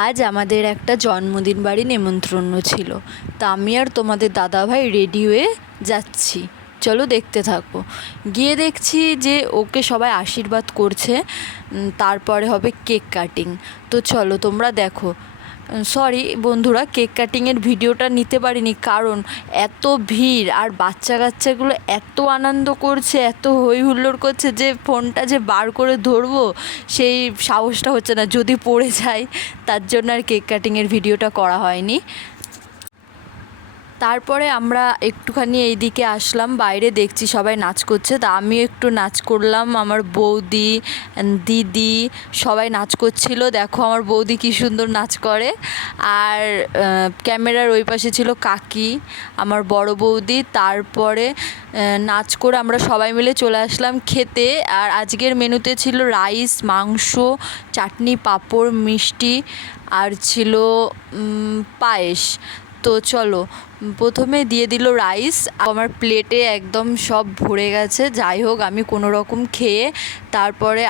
আজ আমাদের একটা জন্মদিন বাড়ি নেমন্ত্রণ ছিল, তা আমি আর তোমাদের দাদাভাই রেডি হয়ে যাচ্ছি। চলো দেখতে থাকো। গিয়ে দেখছি যে ওকে সবাই আশীর্বাদ করছে, তারপরে হবে কেক কাটিং। তো চলো তোমরা দেখো। সরি বন্ধুরা, কেক কাটিংয়ের ভিডিওটা নিতে পারিনি, কারণ এত ভিড় আর বাচ্চা কাচ্চাগুলো এত আনন্দ করছে, এত হই হুল্লোড় করছে যে ফোনটা যে বার করে ধরবো সেই সাহসটা হচ্ছে না, যদি পড়ে যায়। তার জন্য আর কেক কাটিংয়ের ভিডিওটা করা হয়নি। তারপরে আমরা একটুখানি এইদিকে আসলাম, বাইরে দেখছি সবাই নাচ করছে, তা আমিও একটু নাচ করলাম। আমার বৌদি, দিদি সবাই নাচ করছিল। দেখো আমার বৌদি কী সুন্দর নাচ করে। আর ক্যামেরার ওই পাশে ছিল কাকি, আমার বড় বৌদি। তারপরে নাচ করে আমরা সবাই মিলে চলে আসলাম খেতে। আর আজকের মেনুতে ছিল রাইস, মাংস, চাটনি, পাঁপড়, মিষ্টি, আর ছিল পায়েস। তো চলো, প্রথমে দিয়ে দিল রাইস, আমার প্লেটে একদম সব ভরে গেছে। যাই হোক, আমি কোনো রকম খেয়ে তারপরে